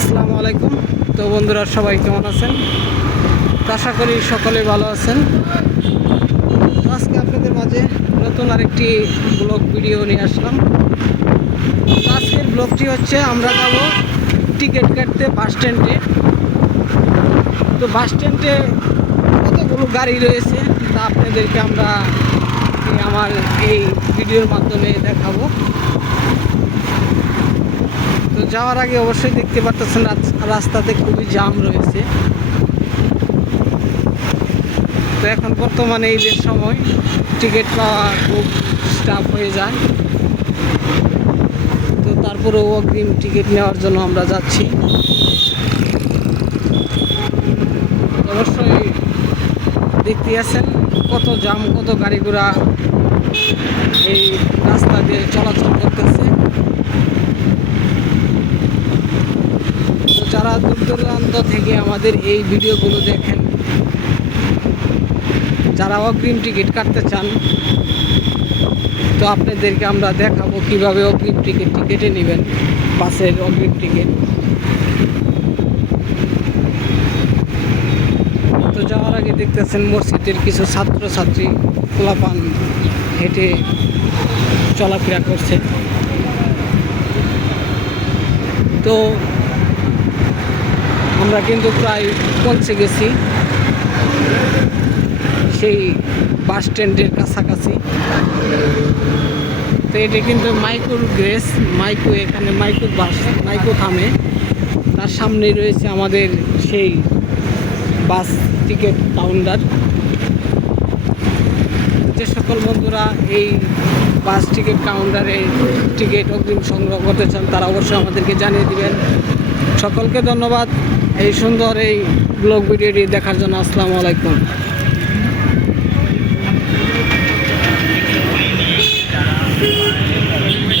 আসসালামু আলাইকুম। তো বন্ধুরা, সবাই কেমন আছেন? আশা করি সকলে ভালো আছেন। আজকে আপনাদের মাঝে নতুন আরেকটি ব্লগ ভিডিও নিয়ে আসলাম। আজকের ব্লগটি হচ্ছে, আমরা যাব টিকিট কাটতে বাস স্ট্যান্ডে। তো বাস স্ট্যান্ডে কতগুলো গাড়ি রয়েছে, তা আপনাদেরকে আমরা আমার এই ভিডিওর মাধ্যমে দেখাবো। যাওয়ার আগে অবশ্যই দেখতে পাচ্ছেন রাস্তাতে খুবই জাম রয়েছে। তো এখন বর্তমানে ঈদের সময়, টিকিট পাওয়া খুব স্টাফ হয়ে যায়। তো তারপরেও অগ্রিম টিকিট নেওয়ার জন্য আমরা যাচ্ছি। অবশ্যই দেখতে আছেন কত জাম কত গাড়ি ঘোড়া এই রাস্তা দিয়ে চলাচল করতেছে তো যারা দূর দূরান্ত থেকে আমাদের এই ভিডিওগুলো দেখেন। যারা অগ্রিম টিকিট কাটতে চান, তো আপনাদেরকে আমরা দেখাবো কীভাবে অগ্রিম টিকিটটি কেটে নেবেন, বাসের অগ্রিম টিকিট। তো যাওয়ার আগে দেখতেছেন মসজিদের কিছু ছাত্রছাত্রী পোলাপান হেঁটে চলাফেরা করছে। তো আমরা কিন্তু প্রায় পৌঁছে গেছি সেই বাস স্ট্যান্ডের কাছাকাছি। তো এটা কিন্তু মাইকুর গ্রেস, মাইকো এখানে মাইকুর বাস, মাইকো থামে। তার সামনে রয়েছে আমাদের সেই বাস টিকিট কাউন্টার। যে সকল বন্ধুরা এই বাস টিকিট কাউন্টারে টিকিট অগ্রিম সংগ্রহ করতে চান, তারা অবশ্যই আমাদেরকে জানিয়ে দিবেন। সকলকে ধন্যবাদ। এই সুন্দর এই ব্লগ ভিডিওটি দেখার জন্য আসসালামু আলাইকুম।